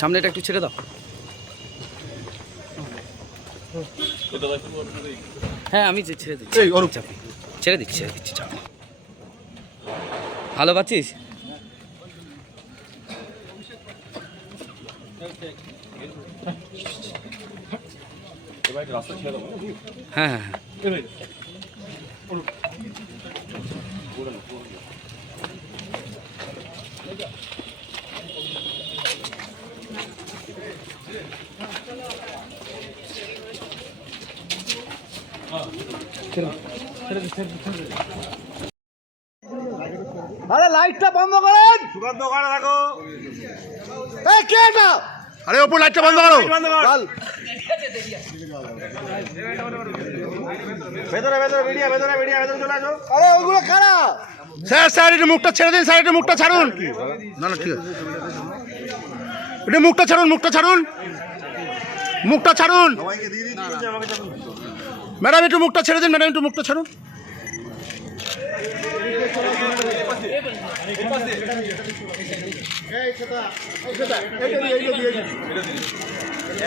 সামনেটা একটু ছেড়ে দাও। হ্যাঁ আমি ছেড়ে দিচ্ছি, ছেড়ে দিচ্ছি চাপ। ভালো পাচ্ছিস? হ্যাঁ হ্যাঁ হ্যাঁ আরে লাইটটা বন্ধ করেন। বন্ধ করে রাখো। এই কে এটা? আরে ওপর লাইটটা বন্ধ করো। চল ভেতরে ভেতরে ভিডিও ভেতরে চলে আসো। আরে ওগুলো কারা? স্যার একটু মুখটা ছেড়ে দিন, স্যার একটু মুখটা ছাড়ুন। না না ঠিক আছে, একটু মুখটা ছাড়ুন, মুখটা ছাড়ুন। ম্যাডাম একটু মুখটা ছেড়ে দিন, ম্যাডাম একটু মুখটা ছাড়ুন।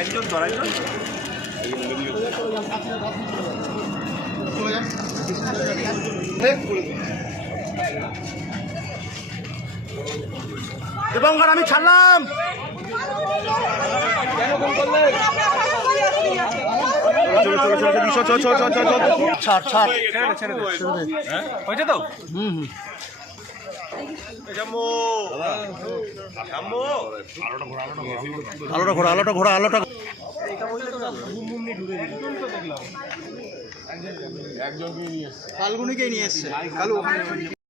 একজন ধরাই এবং আমি ছাড়লাম। হয়েছে তো? আলোটা ঘোরা ফাল্গুনিকে নিয়ে এসছে।